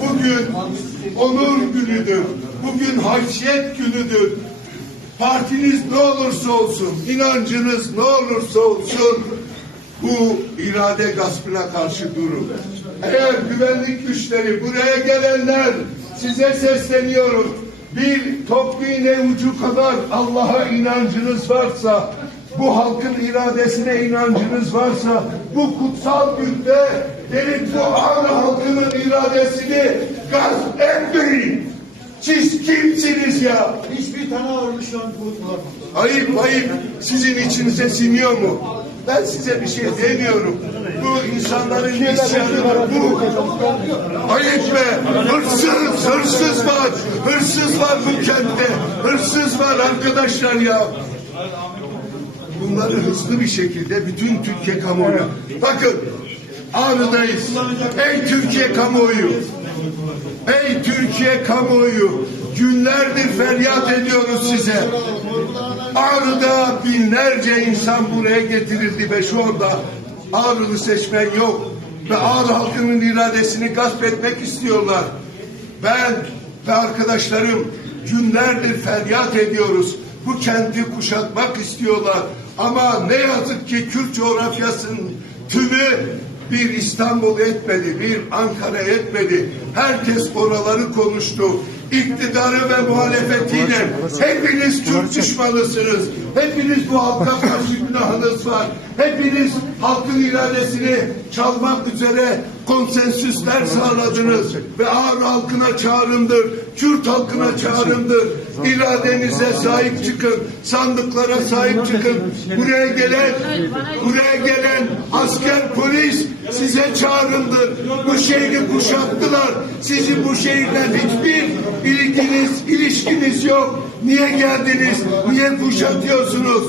Bugün onur günüdür. Bugün haysiyet günüdür. Partiniz ne olursa olsun, inancınız ne olursa olsun bu irade gaspına karşı durun. Eğer güvenlik güçleri buraya gelenler size sesleniyorum. Bir top iğne ucu kadar Allah'a inancınız varsa, bu halkın iradesine inancınız varsa, bu kutsal günde gelip bu Ağrı halkının iradesini gasp etmeyin. Siz kimsiniz ya? Hiçbir tane ordu şu an kurtulamaz. Ayıp ayıp sizin içinize siniyor mu? Ben size bir şey demiyorum. Bu insanların isyanıdır bu. Ayıp be! Hırsız, hırsız var. Hırsız var bu kentte. Hırsız var arkadaşlar ya. Bunları hızlı bir şekilde bütün Türkiye kamuoyu. Bakın Ağrı'dayız. Ey Türkiye kamuoyu. Ey Türkiye kamuoyu. Günlerdir feryat ediyoruz size. Ağrı'da binlerce insan buraya getirildi ve şu anda Ağrı'lı seçmen yok. Ve Ağrı halkının iradesini gasp etmek istiyorlar. Ben ve arkadaşlarım günlerdir feryat ediyoruz. Bu kenti kuşatmak istiyorlar. Ama ne yazık ki Kürt coğrafyasının tümü bir İstanbul etmedi, bir Ankara etmedi. Herkes oraları konuştu. İktidarı ve muhalefetiyle hepiniz Kürt düşmanısınız. Hepiniz bu halka karşı günahınız var. Hepiniz halkın iradesini çalmak üzere konsensüsler sağladınız. Ve Ağrı halkına çağrımdır. Kürt halkına çağrımdır. İradenize sahip çıkın. Sandıklara sahip çıkın. Buraya gelen, buraya gelen asker polis size çağrımdır. Bu şehri kuşattılar. Sizin bu şehirle hiçbir ilginiz, ilişkiniz yok. Niye geldiniz? Niye kuşatıyorsunuz?